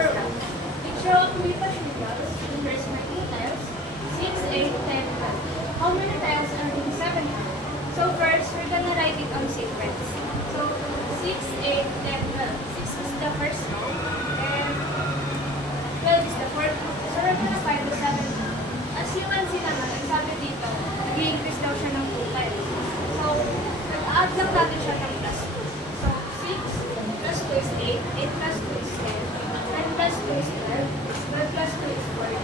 Number 1. Each row of Lipas equals, there's my 2 tiles, 6, 8, 10, 12. How many tiles are in 7? So first, we're gonna write it on sequence. So 6, 8, 10, 12. 6 is the first row, and 12 is the fourth row. So we're gonna find the 7th row. As you can see naman, ang sabi dito, nag-i-increase daw siya ng 2 tiles. So, nag-add lang natin siya ng plus 2. So 6 plus 2 is 8, 8 plus 2 is 10, 10 plus 2 is 12, 12 plus 2 is 14,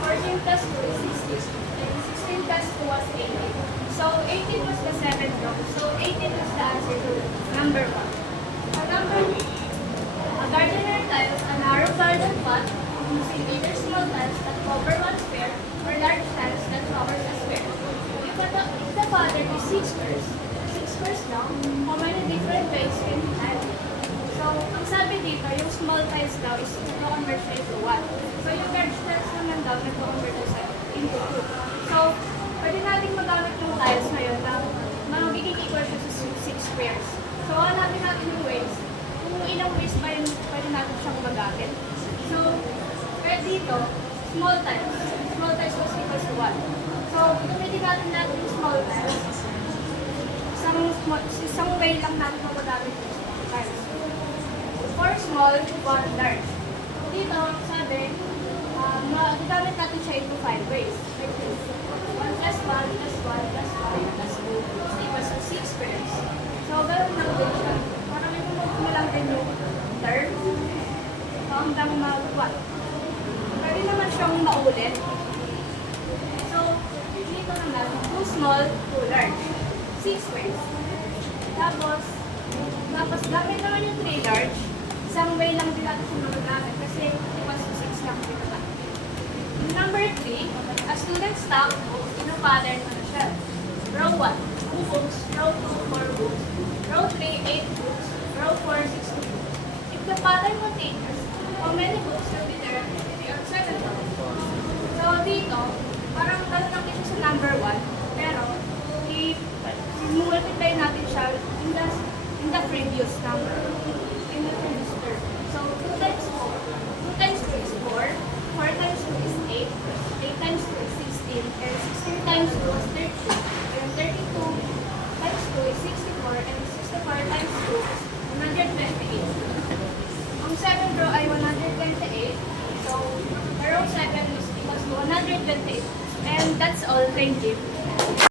14 plus 2 is 16, and 16 plus 2 was 18. So 18 was the 7th row. So 18 was the answer to number 1. So number 2, a gardener tiles a narrow garden plot using either small tiles that cover one square or large tiles that covers a square. If the pattern is 6 squares, 6 squares long, how many different ways can you tile? So, ang sabi dito, yung small tiles daw is nag-convert siya into 1. So, yung large tiles naman daw, nag-convert siya into 2. So, pwede natin magamit yung tiles ngayon na magiging equal siya sa 6 squares. So, hanapin natin yung ways. Kung ilang ways ba yung pwede natin siyang magamit. So, kaya dito, small tiles. Small tiles was equals to 1. So, gamitin natin yung small tiles. Isang way lang natin magagamit yung small tiles. 4 small, 1 large. Dito, sabi, magagamit natin siya into 5 ways. Like this. 1 plus 1 plus 1 plus 1 plus 2 is equals to 6 squares. So, ganoon lang din siya. Parang may kumulog mo lang din yung third. Hanggang mag-1. Pwede naman siyang maulit. So, dito naman, 2 small, 2 large. 6 squares. Tapos gamit naman yung 3 large. Isang way lang din natin siya magagamit kasi equals to 6 lang din naman. Number 3, a student stock pattern ano siya. Row 1, 2 books. Row 2, 4 books. Row 3, 8 books. Row 4, 16 books. If the pattern continues, how many books will be there on 7 rows? So dito, parang gano'n lang ito sa number 1, pero i-multiply natin siya in the previous number.